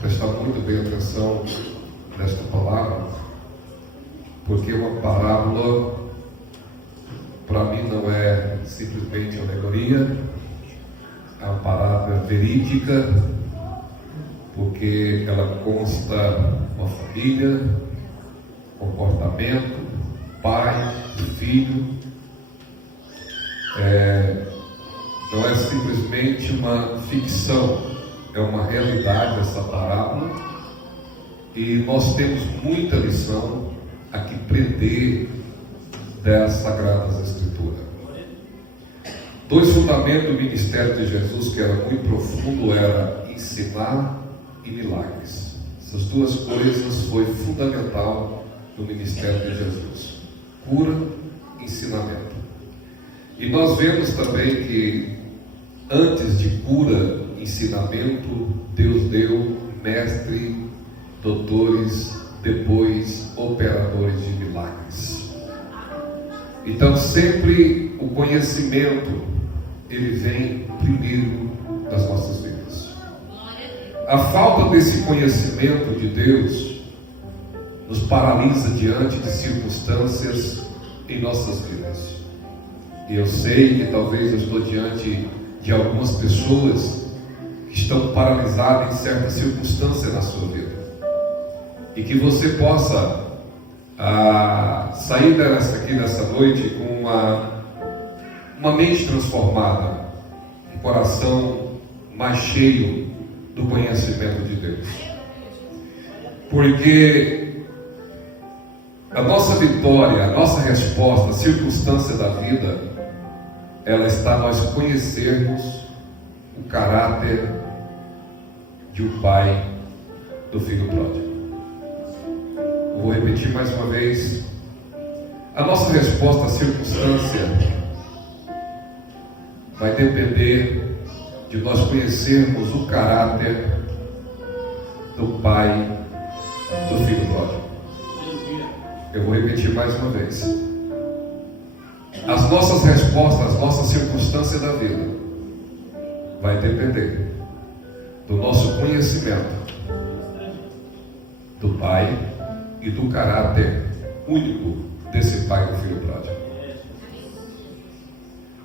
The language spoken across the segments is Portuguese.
prestar muito bem atenção nesta palavra, porque uma parábola, para mim, não é simplesmente alegoria, é uma parábola verídica, porque ela consta uma família, comportamento, pai, filho. Não é simplesmente uma ficção, é uma realidade essa parábola, e nós temos muita lição a que aprender das Sagradas Escrituras. Dois fundamentos do ministério de Jesus que era muito profundo era ensinar e milagres. Essas duas coisas foi fundamental no ministério de Jesus: cura e ensinamento. E nós vemos também que antes de cura e ensinamento, Deus deu mestre, doutores, depois operadores de milagres. Então sempre o conhecimento ele vem primeiro das nossas vidas. A falta desse conhecimento de Deus nos paralisa diante de circunstâncias em nossas vidas. E eu sei que talvez eu estou diante de algumas pessoas que estão paralisadas em certa circunstância na sua vida, e que você possa sair dessa noite com uma mente transformada, um coração mais cheio do conhecimento de Deus, porque a nossa vitória, a nossa resposta, a circunstância da vida, ela está em nós conhecermos o caráter de um pai do filho pródigo. Eu vou repetir mais uma vez. A nossa resposta à circunstância vai depender de nós conhecermos o caráter do pai do filho pródigo. Eu vou repetir mais uma vez. As nossas respostas, as nossas circunstâncias da vida vai depender do nosso conhecimento do pai e do caráter único desse pai do filho pródigo.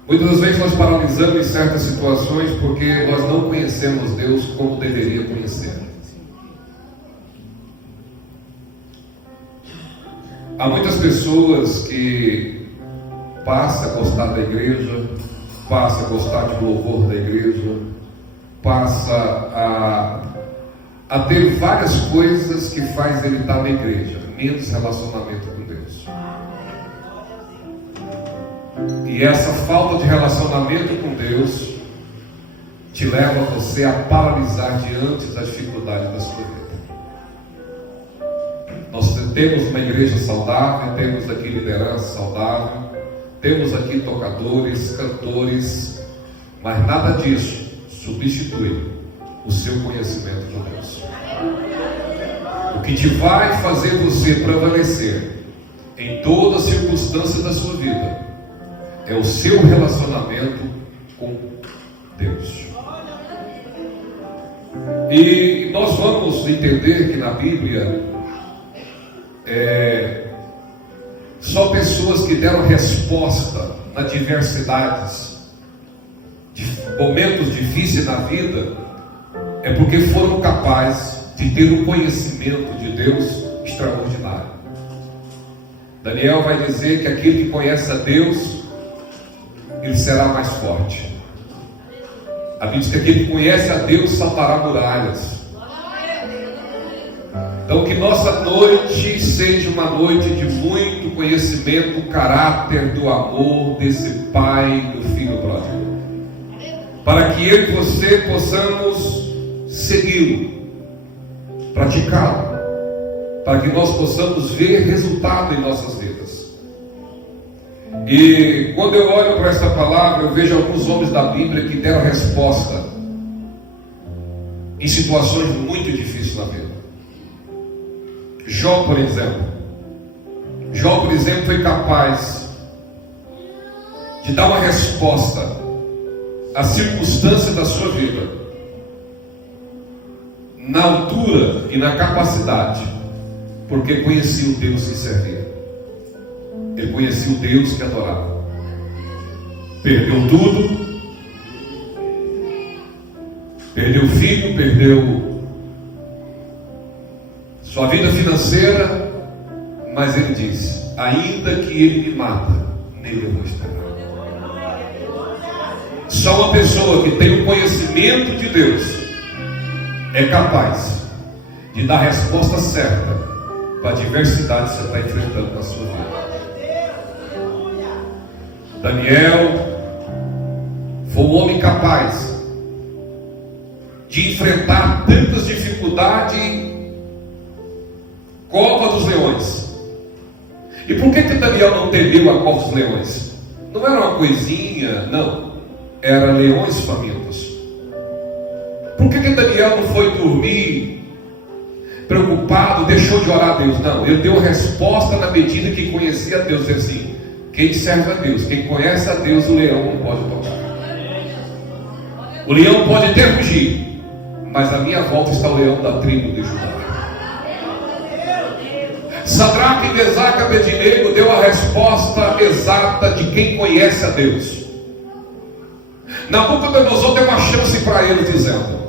Muitas vezes nós paralisamos em certas situações porque nós não conhecemos Deus como deveria conhecer. Há muitas pessoas que passam a gostar da igreja, passam a gostar de louvor da igreja, passam a ter várias coisas que faz ele estar na igreja, menos relacionamento com Deus. E essa falta de relacionamento com Deus te leva a você a paralisar diante das dificuldades da sua vida. Nós temos uma igreja saudável, temos aqui liderança saudável, temos aqui tocadores, cantores, mas nada disso substitui o seu conhecimento de Deus. O que te vai fazer você prevalecer em toda circunstância da sua vida é o seu relacionamento com Deus. E nós vamos entender que na Bíblia só pessoas que deram resposta nas diversidades, de momentos difíceis na vida, é porque foram capazes de ter um conhecimento de Deus extraordinário. Daniel vai dizer que aquele que conhece a Deus, ele será mais forte. A Bíblia diz que aquele que conhece a Deus saltará muralhas. Então que nossa noite seja uma noite de muito conhecimento do caráter, do amor desse pai do filho pródigo, para que eu e você possamos segui-lo, praticá-lo, para que nós possamos ver resultado em nossas vidas. E quando eu olho para essa palavra, eu vejo alguns homens da Bíblia que deram resposta em situações muito difíceis na vida. Jó, por exemplo, foi capaz de dar uma resposta à circunstância da sua vida, na altura e na capacidade, porque conhecia o Deus que servia. Ele conhecia o Deus que adorava. Perdeu tudo, perdeu o filho, perdeu sua vida financeira, mas ele disse: ainda que ele me mata, nele eu vou esperar. Só uma pessoa que tem o conhecimento de Deus é capaz de dar a resposta certa para a adversidade que você está enfrentando na sua vida. Daniel foi um homem capaz de enfrentar tantas dificuldades em cova dos leões. E por que Daniel não temeu a cova dos leões? Não era uma coisinha, não. Era leões famintos. Por que Daniel não foi dormir preocupado, deixou de orar a Deus? Não, ele deu resposta na medida que conhecia a Deus. Ele disse assim: quem serve a Deus, quem conhece a Deus, o leão não pode tocar. O leão pode até rugir, mas à minha volta está o leão da tribo de Judá. Sadraque, Mesaque e Abednego deu a resposta exata de quem conhece a Deus. Nabucodonosor deu uma chance para eles, dizendo: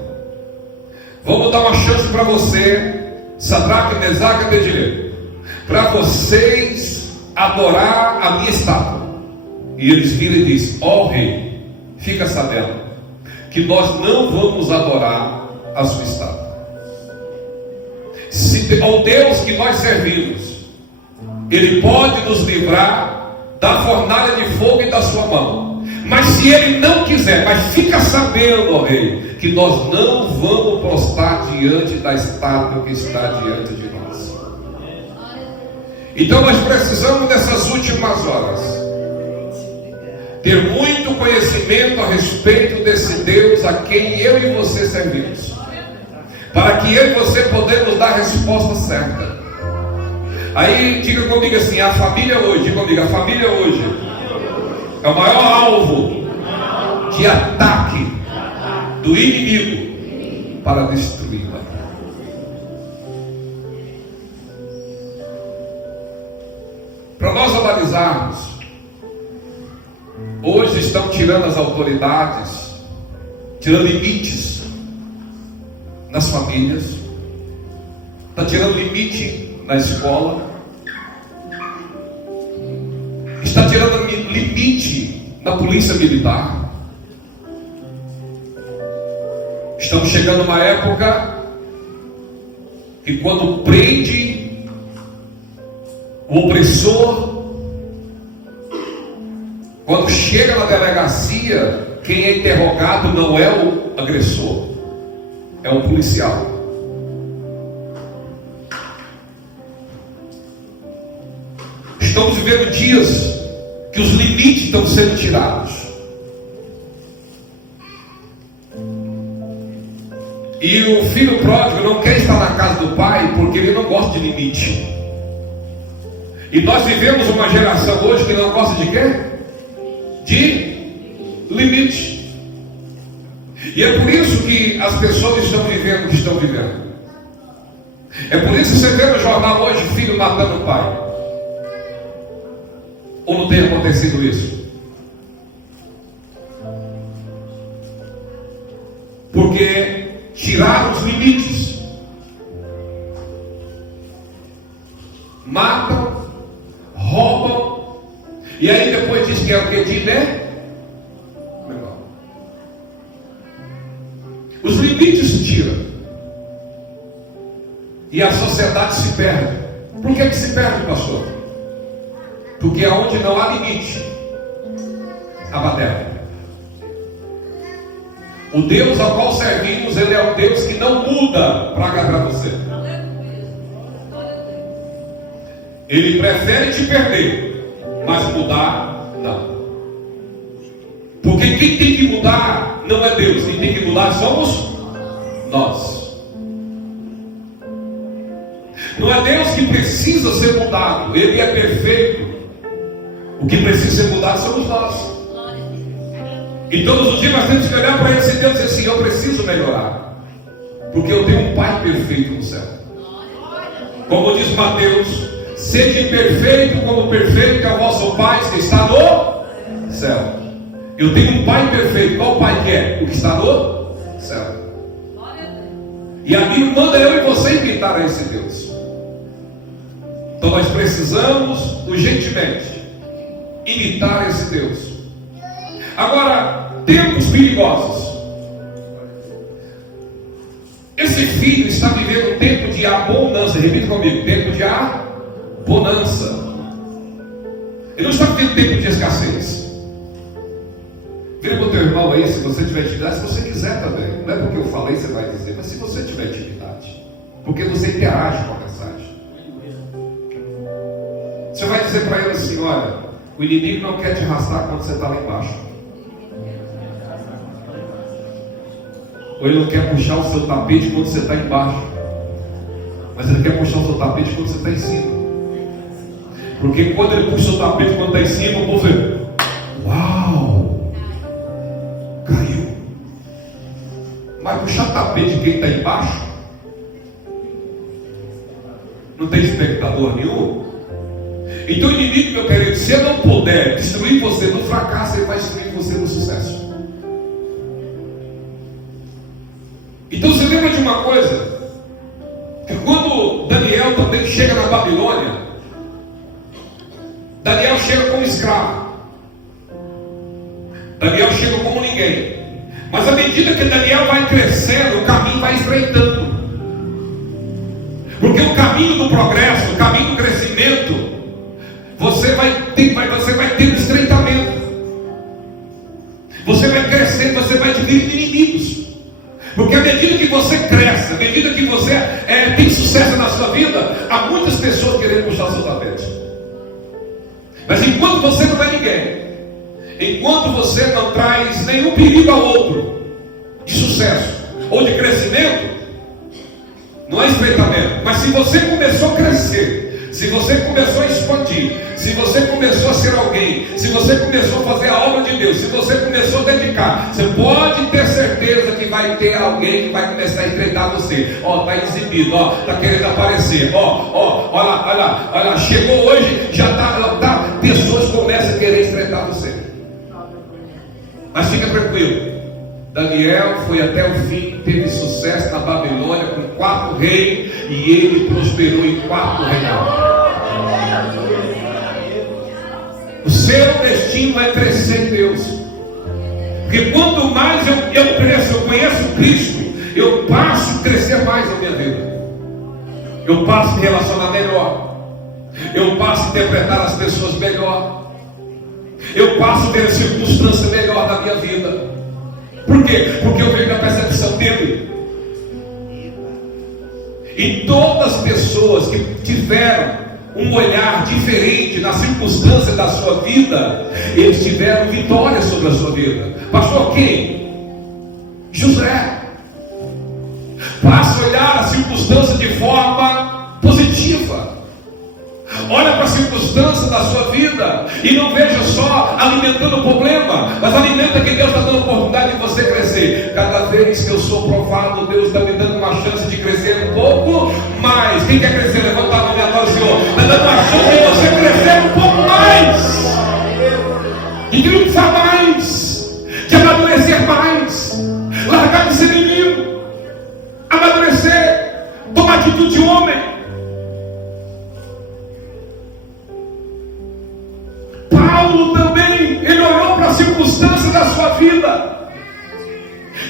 vamos dar uma chance para você, Sadraque, Mesaque e Abednego, para vocês adorar a minha estátua. E eles viram e dizem: ó rei, fica sabendo que nós não vamos adorar a sua estátua. Se ao Deus que nós servimos, Ele pode nos livrar da fornalha de fogo e da sua mão. Mas se Ele não quiser, mas fica sabendo, ó rei, que nós não vamos prostrar diante da estátua que está diante de nós. Então nós precisamos nessas últimas horas ter muito conhecimento a respeito desse Deus a quem eu e você servimos, para que eu e você podemos dar a resposta certa. Aí diga comigo assim: a família hoje, diga comigo, a família hoje é o maior alvo de ataque do inimigo para destruí-la. Para nós analisarmos, hoje estão tirando as autoridades, tirando limites nas famílias, está tirando limite na escola, está tirando limite na polícia militar. Estamos chegando a uma época que quando prende o opressor, quando chega na delegacia, quem é interrogado não é o agressor, é o policial. Estamos vivendo dias que os limites estão sendo tirados. E o filho pródigo não quer estar na casa do pai porque ele não gosta de limite. E nós vivemos uma geração hoje que não gosta de quê? De limite. E é por isso que as pessoas estão vivendo o que estão vivendo. É por isso que você vê no jornal hoje filho matando o pai. Ou não tem acontecido isso? Porque tiraram os limites. Matam, roubam, e aí depois diz que é o que diz, né? Os limites se tiram. E a sociedade se perde. Por que se perde, pastor? Porque aonde não há limite, há baderna. O Deus ao qual servimos, Ele é um Deus que não muda para agradar você. Ele prefere te perder, mas mudar, não. Porque quem tem que mudar não é Deus, quem tem que mudar somos nós. Não é Deus que precisa ser mudado, Ele é perfeito. O que precisa ser mudado somos nós. E todos os dias nós temos que olhar para esse Deus e dizer assim: eu preciso melhorar, porque eu tenho um pai perfeito no céu. Como diz Mateus: sede perfeito como perfeito é o vosso Pai que está no céu. Eu tenho um Pai perfeito. Qual Pai que é? O que está no céu. E aqui manda eu e você imitar a esse Deus. Então nós precisamos urgentemente imitar esse Deus. Agora, tempos perigosos. Esse filho está vivendo um tempo de abundância. Repita comigo: tempo de abundância. Ele não está vivendo tempo de escassez. Vira para o teu irmão aí, se você tiver intimidade, se você quiser também. Não é porque eu falei você vai dizer, mas se você tiver intimidade, porque você interage com a mensagem. Você vai dizer para ele assim: olha, o inimigo não quer te arrastar quando você está lá embaixo. Ou ele não quer puxar o seu tapete quando você está embaixo, mas ele quer puxar o seu tapete quando você está em cima. Porque quando ele puxa o seu tapete quando está em cima, o povo diz: uau, caiu. Mas puxar o tapete de quem está embaixo, não tem espectador nenhum. Então o inimigo, meu querido, se ele não puder destruir você no fracasso, ele vai destruir você no sucesso. Então você lembra de uma coisa, que quando Daniel também chega na Babilônia, Daniel chega como escravo, Daniel chega como ninguém, mas à medida que Daniel vai crescendo, o caminho vai estreitando, porque o caminho do progresso, o caminho do crescimento, você vai ter um estreitamento, você vai crescendo, você vai dividir inimigos. Porque à medida que você cresce, à medida que você tem sucesso na sua vida, há muitas pessoas querendo puxar o seu tapete. Mas enquanto você não é ninguém, enquanto você não traz nenhum perigo ao outro, de sucesso ou de crescimento, não é estreitamento. Mas se você começou a crescer, se você começou a expandir, se você começou a ser alguém, se você começou a fazer a obra de Deus, se você começou a dedicar, você pode ter certeza que vai ter alguém que vai começar a estreitar você. Está exibido, está querendo aparecer, olha, chegou hoje, já está, pessoas começam a querer estreitar você. Mas fica tranquilo, Daniel foi até o fim, teve sucesso na Babilônia com 4 reis, e ele prosperou em 4 reinados. O seu destino é crescer em Deus. Porque quanto mais eu cresço, eu conheço Cristo, eu passo a crescer mais na minha vida. Eu passo a me relacionar melhor. Eu passo a interpretar as pessoas melhor. Eu passo a ver a circunstância melhor da minha vida. Por quê? Porque eu venho da percepção dele. E todas as pessoas que tiveram um olhar diferente na circunstância da sua vida, eles tiveram vitória sobre a sua vida. Pastor, quem? José. Passa a olhar a circunstância de forma positiva. Olha para a circunstância da sua vida e não veja só alimentando o problema, mas alimenta que Deus está dando a oportunidade de você crescer. Cada vez que eu sou provado, Deus está me dando uma chance de crescer um pouco mais. Quem quer crescer? Levanta a mão e adora o Senhor. Está dando uma chance de você crescer um pouco mais, de triunfar mais, de amadurecer mais, largar de ser menino, amadurecer, tomar atitude de homem. Paulo também, ele olhou para a circunstância da sua vida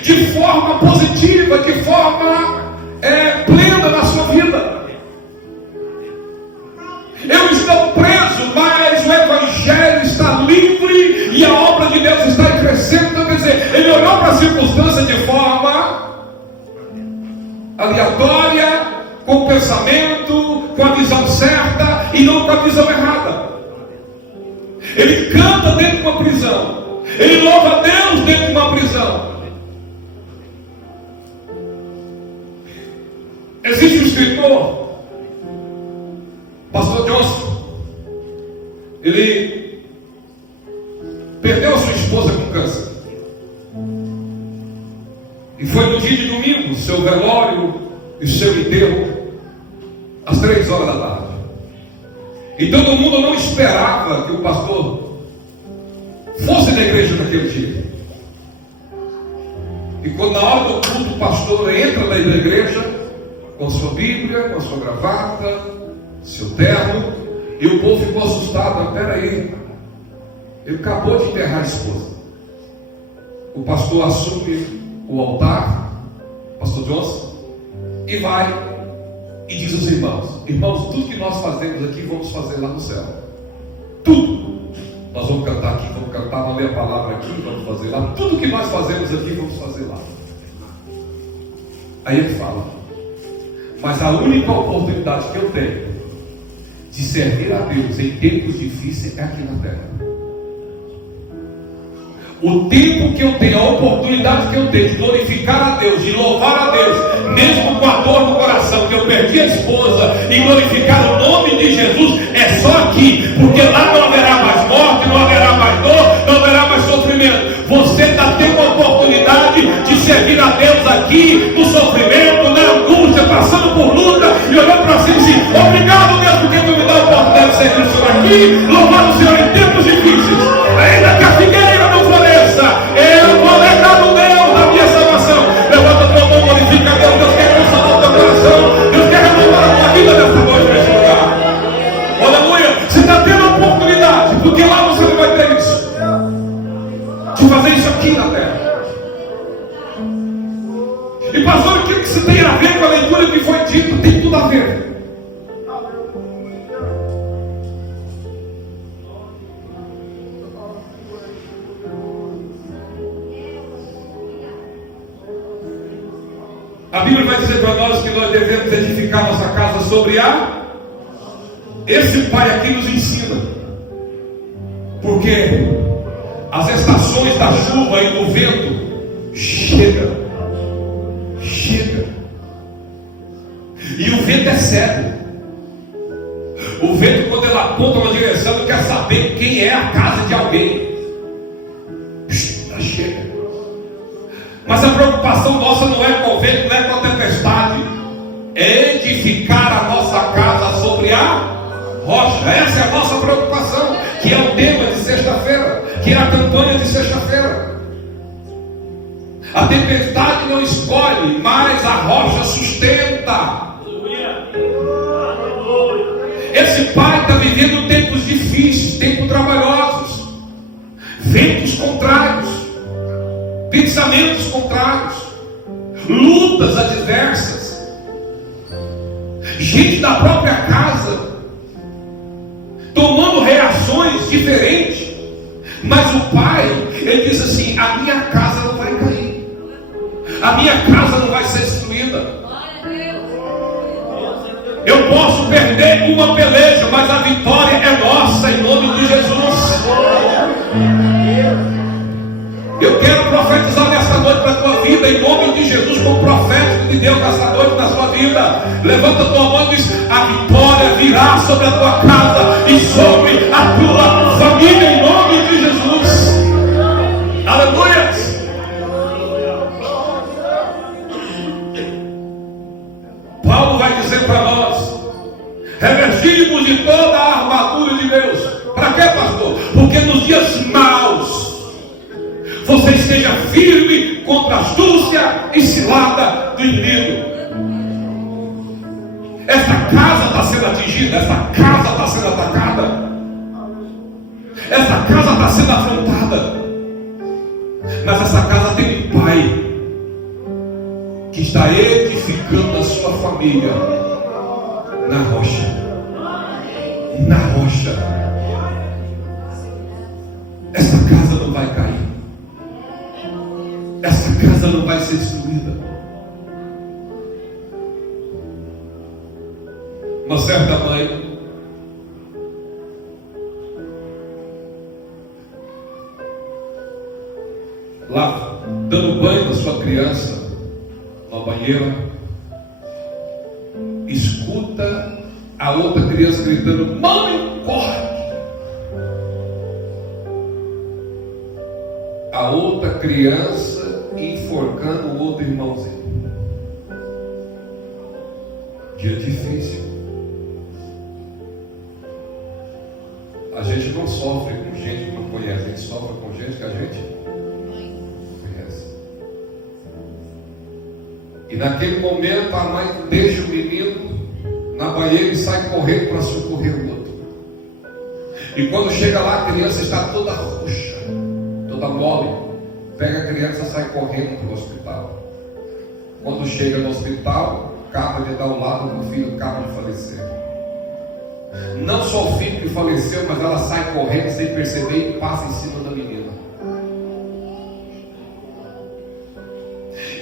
de forma positiva, de forma plena na sua vida. Eu estou preso, mas o Evangelho está livre e a obra de Deus está crescendo. Então, quer dizer, ele olhou para a circunstância de forma aleatória, com o pensamento, com a visão certa e não com a visão errada. Ele canta dentro de uma prisão, ele louva a Deus dentro de uma prisão. Existe um escritor, Pastor Johnson, ele perdeu a sua esposa com câncer, e foi no dia de domingo, seu velório, e seu enterro às 3 horas da tarde. E todo mundo não esperava que o pastor fosse na igreja naquele dia. E quando na hora do culto o pastor entra na igreja com sua Bíblia, com sua gravata, seu terno, e o povo ficou assustado. Peraí, ele acabou de enterrar a esposa. O pastor assume o altar, pastor Johnson, e vai e diz aos irmãos: irmãos, tudo que nós fazemos aqui vamos fazer lá no céu. Tudo. Nós vamos cantar aqui, vamos cantar, vamos ler a palavra aqui, vamos fazer lá. Tudo que nós fazemos aqui, vamos fazer lá. Aí ele fala: mas a única oportunidade que eu tenho de servir a Deus em tempos difíceis é aqui na terra. O tempo que eu tenho, a oportunidade que eu tenho de glorificar a Deus, de louvar a Deus, mesmo com a dor no coração, que eu perdi a esposa, e glorificar o nome de Jesus, é só aqui, porque lá não haverá mais morte, não haverá mais dor, não haverá mais sofrimento. Você está tendo a oportunidade de servir a Deus aqui, no sofrimento, na angústia, passando por luta, e olhando para si e dizer: obrigado, Deus, porque tu me dá a oportunidade de servir o Senhor aqui, louvar o Senhor em tempos difíceis, ainda que a figueira não floresça, eu vou levar no Deus da minha salvação. Levanta a tua mão, glorifica a Deus. Deus quer consolar o teu coração, Deus quer renovar a tua vida nesta noite, neste lugar. Aleluia. Você está tendo a oportunidade, porque lá você não vai ter isso, de fazer isso aqui na terra. E pastor, o que isso tem a ver com a leitura que foi dito? Tem tudo a ver. A Bíblia vai dizer para nós que nós devemos edificar nossa casa sobre a... Esse pai aqui nos ensina. Porque as estações da chuva e do vento chega. E o vento é cego. O vento, quando ele aponta uma direção, ele quer saber quem é a casa de alguém. Chega. Mas a preocupação nossa não é com o vento, não é com a tempestade, é edificar a nossa casa sobre a rocha. Essa é a nossa preocupação, que é o tema de sexta-feira, que é a campanha de sexta-feira. A tempestade não escolhe, mas a rocha sustenta. Esse pai está vivendo tempos difíceis, tempos trabalhosos, ventos contrários, pensamentos contrários, lutas adversas, gente da própria casa tomando reações diferentes. Mas o pai, ele diz assim: a minha casa não vai cair, a minha casa não vai ser destruída. Eu posso perder uma peleja, mas a vitória é nossa, em nome de Jesus. Eu quero profetizar nesta noite para a tua vida, em nome de Jesus, como profético de Deus nesta noite na sua vida. Levanta a tua mão e diz: a vitória virá sobre a tua casa e sobre a tua família, em nome de Jesus. Aleluia. Paulo vai dizer para nós: revestimos de toda a armadura de Deus. Para quê, pastor? Porque nos dias maus você esteja firme contra a astúcia e cilada do inimigo. Esta casa está sendo atingida, esta casa está sendo atacada, esta casa está sendo afrontada. Mas essa casa tem um pai que está edificando a sua família na rocha. Na rocha. Essa casa não vai cair. Essa casa não vai ser destruída. Uma certa mãe lá dando banho na sua criança na banheira, escuta a outra criança gritando: mãe, corre! A outra criança enforcando o outro irmãozinho. dia difícil. A gente não sofre com gente que não conhece, a gente sofre com gente que a gente conhece. E naquele momento a mãe deixa o menino na banheira e sai correndo para socorrer o outro. E quando chega lá, a criança está toda roxa, toda mole. Pega a criança e sai correndo para o hospital. Quando chega no hospital, acaba de dar ao lado do filho, acaba de falecer. Não só o filho que faleceu, mas ela sai correndo sem perceber e passa em cima da menina.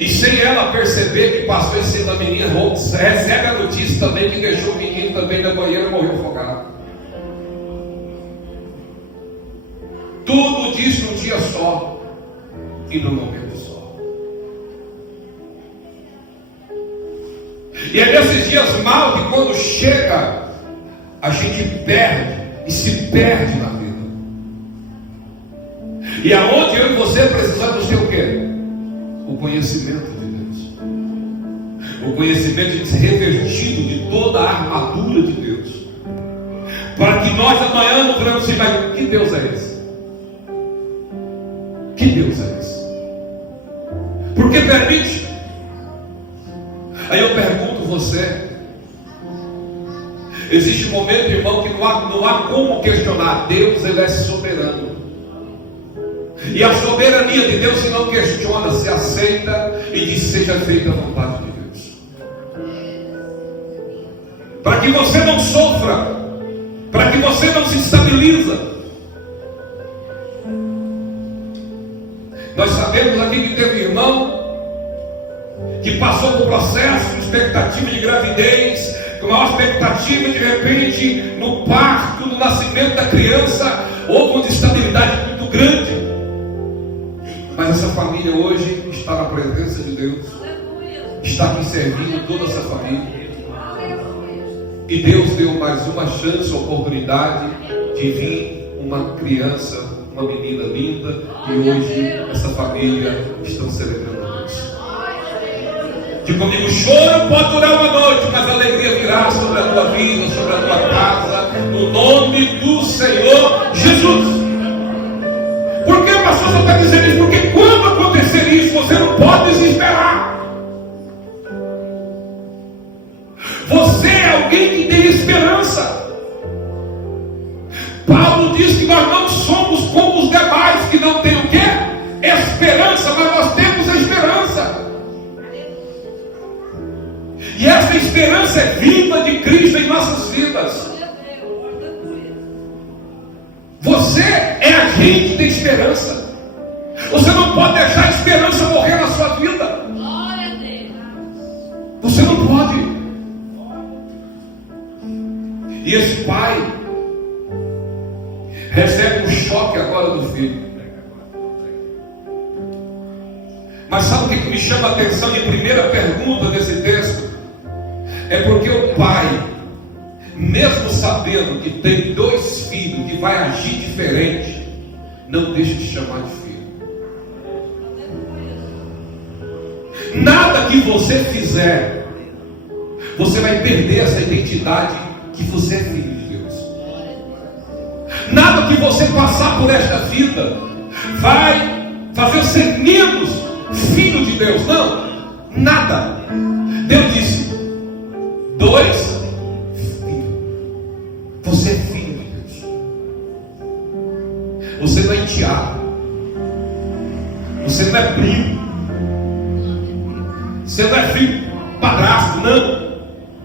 E sem ela perceber que passou em cima da menina, recebe a notícia também que deixou o menino também na banheira e morreu afogado. Tudo disso num dia só e num momento só. E é nesses dias maus que quando chega, a gente perde e se perde na vida. E aonde eu e você precisamos ter o quê? O conhecimento de Deus. O conhecimento de ser revestido de toda a armadura de Deus. Para que nós amanhã não viramos assim, mas que Deus é esse? Que Deus é esse? Porque permite. Aí eu pergunto você. Existe um momento, irmão, que não há como questionar. Deus, Ele é soberano. E a soberania de Deus se não questiona, se aceita e diz: seja feita a vontade de Deus. Para que você não sofra, para que você não se estabiliza. Nós sabemos aqui que teve irmão que passou por processo, expectativa de gravidez, com maior expectativa, de repente, no parto, no nascimento da criança, houve uma instabilidade muito grande. Mas essa família hoje está na presença de Deus, está aqui servindo toda essa família. E Deus deu mais uma chance, oportunidade de vir uma criança, uma menina linda, e hoje essa família está celebrando Deus. Diga comigo: o choro pode durar uma noite, mas a alegria virá sobre a tua vida, sobre a tua casa, no nome do Senhor Jesus. Por que, pastor, você está dizendo isso? Porque quando acontecer isso, você não pode desesperar. Você é alguém que tem esperança. Paulo diz que nós não somos como os demais, que não têm o quê? Esperança, mas nós temos a esperança. E essa esperança é viva de Cristo em nossas vidas. Você é agente de esperança. Você não pode deixar a esperança morrer na sua vida. Você não pode. E esse pai recebe um choque agora do filho. Mas sabe o que me chama a atenção em primeira pergunta desse texto? É porque o pai, mesmo sabendo que tem dois filhos que vai agir diferente, não deixa de chamar de filho. Nada que você fizer, você vai perder essa identidade que você é filho de Deus. Nada que você passar por esta vida vai fazer você menos filho de Deus. Não, nada. Deus disse: dois filhos. Você é filho de Deus. Você não é enteado. Você não é primo. Você não é filho padrasto, não.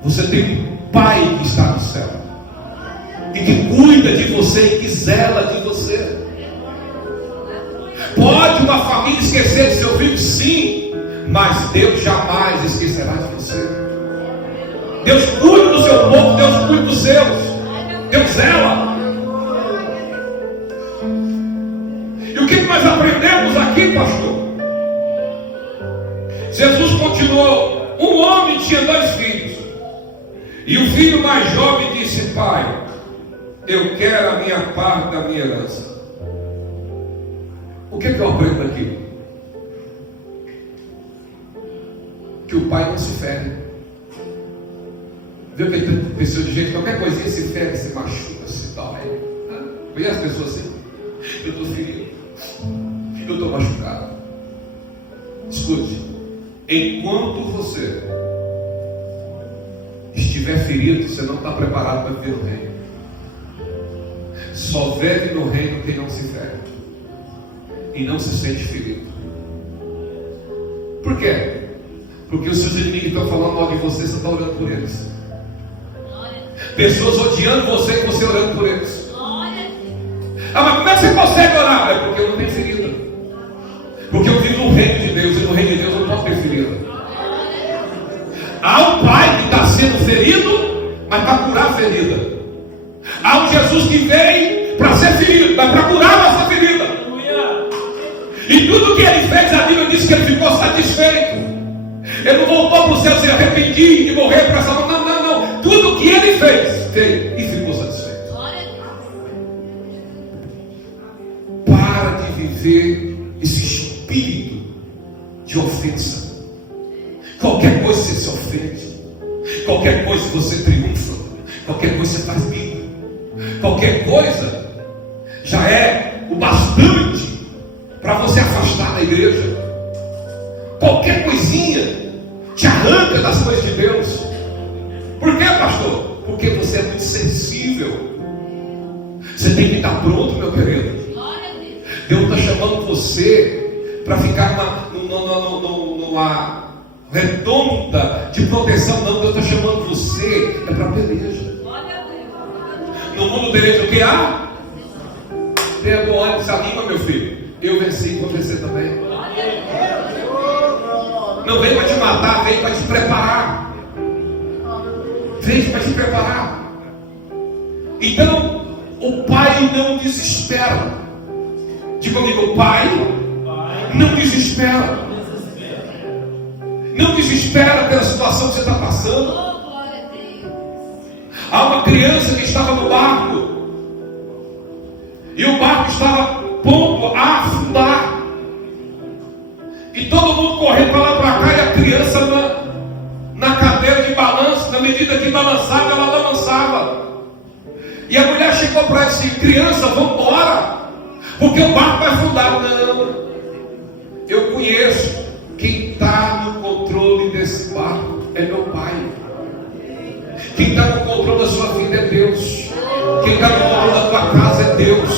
Você tem um pai que está no céu e que cuida de você e que zela de você. Pode uma família esquecer de seu filho? Sim, mas Deus jamais esquecerá de você. Deus cuida do seu povo, Deus cuida dos seus. Deus zela. E o que nós aprendemos aqui, pastor? Jesus continuou. Um homem tinha dois filhos. E o filho mais jovem disse: pai, eu quero a minha parte da minha herança. O que eu aprendo aqui? Que o pai não se fere. Viu que tem pessoa de gente, qualquer coisinha se ferra, se machuca, se dói. Conhece pessoas assim? Eu estou ferido, eu estou machucado. Escute, enquanto você estiver ferido, você não está preparado para viver no reino. Só vive no reino quem não se fere e não se sente ferido. Por quê? Porque os seus inimigos estão falando mal de você, você está orando por eles. Pessoas odiando você e você orando por eles. Ah, mas como é que você consegue orar? É porque eu não tenho ferida. Porque eu vivo no reino de Deus, e no reino de Deus eu não posso ter ferida. Há um pai que está sendo ferido, mas para curar a ferida. Há um Jesus que veio para ser ferido, mas para curar a nossa ferida. E tudo que ele fez, a Bíblia diz que ele ficou satisfeito. Ele não voltou para o céu se arrependir e morrer para essa mão. Não. Tudo que ele fez, veio e ficou satisfeito. Para de viver esse espírito de ofensa. Qualquer coisa você se ofende. Qualquer coisa você triunfa. Qualquer coisa você faz bico. Qualquer coisa já é o bastante para você afastar da igreja. Qualquer coisinha te arranca das coisas de Deus. Por quê, pastor? Porque você é muito sensível. Você tem que estar pronto, meu querido. Deus está chamando você para ficar numa redonda de proteção. Não, Deus está chamando você para a peleja. No mundo peleja o que há? Pega o ônibus, se anima, meu filho. Eu venci, vou vencer também. Não vem para te matar, vem para te preparar. Vem para te preparar. Então, o pai não desespera. Diga comigo, o pai não desespera. Não desespera pela situação que você está passando. Há uma criança que estava no barco, e o barco estava ponto a afundar, e todo mundo correndo para lá para cá, e a criança na cadeira de balanço. Na medida que balançava, ela balançava. E a mulher chegou para ela e disse: criança, vamos embora, porque o barco vai afundar. Não, eu conheço. Quem está no controle desse barco é meu pai. Quem está no controle da sua vida é Deus. Quem está no controle da tua casa é Deus.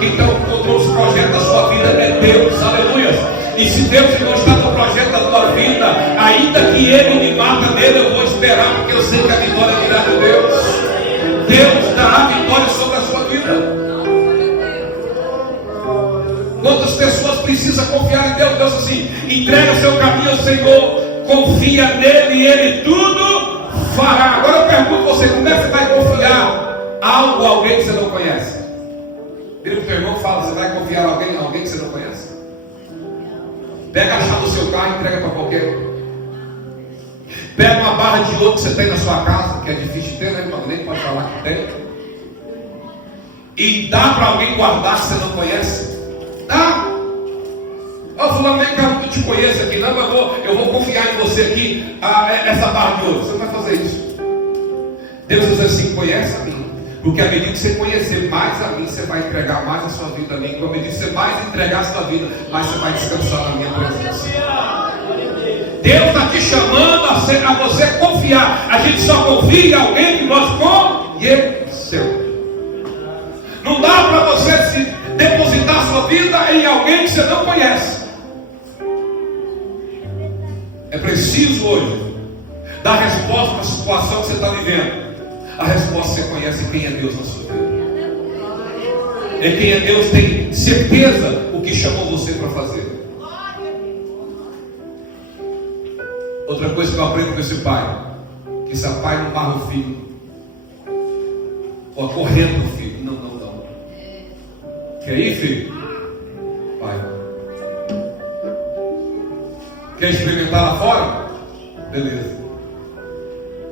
Quem está no controle dos projetos da sua vida é Deus. Aleluia. E se Deus não está no projeto da tua vida, ainda que Ele me mata nele, eu vou esperar, porque eu sei que a vitória virá de Deus. Deus dará vitória sobre a sua vida. Quantas pessoas precisam confiar em Deus? Deus assim: entrega o seu caminho ao Senhor, confia nele e Ele tudo fará. Agora eu pergunto você: como é que você vai confiar algo a alguém que você não conhece? Vira para o teu irmão e fala: você vai confiar a alguém que você não conhece? Pega a chave do seu carro e entrega para qualquer um. Pega uma barra de ouro que você tem na sua casa, que é difícil ter, né? Nem pode falar que tem, e dá para alguém guardar que você não conhece. Dá. Ó, fulano, vem cá, eu te conheço aqui. Não, eu vou confiar em você aqui, essa barra de ouro. Você não vai fazer isso. Deus diz assim: conhece a mim. Porque à medida que você conhecer mais a mim, você vai entregar mais a sua vida a mim. Porque à medida que você mais entregar a sua vida, mais você vai descansar na minha presença. Deus está te chamando a você confiar. A gente só confia em alguém que nós conhecemos. Não dá para você se depositar a sua vida em alguém que você não conhece. É preciso hoje dar resposta para a situação que você está vivendo. A resposta: você conhece quem é Deus na sua vida. É quem é Deus, tem certeza o que chamou você para fazer. Outra coisa que eu aprendo com esse pai: que esse pai não barra o filho, ou correndo o filho. Não. Quer ir, filho? Vai. Quer experimentar lá fora? Beleza.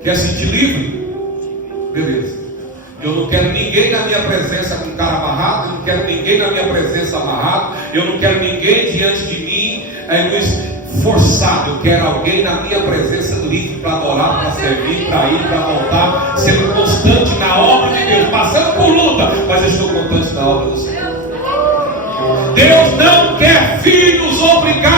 Quer sentir livre? Beleza. Eu não quero ninguém na minha presença com cara amarrado. Eu não quero ninguém na minha presença amarrado. Eu não quero ninguém diante de mim. Aí Luiz, forçado. Eu quero alguém na minha presença livre para adorar, para servir, para ir, para voltar, sendo constante na obra de Deus, passando por luta, mas eu estou constante na obra do Senhor. Deus não quer filhos obrigados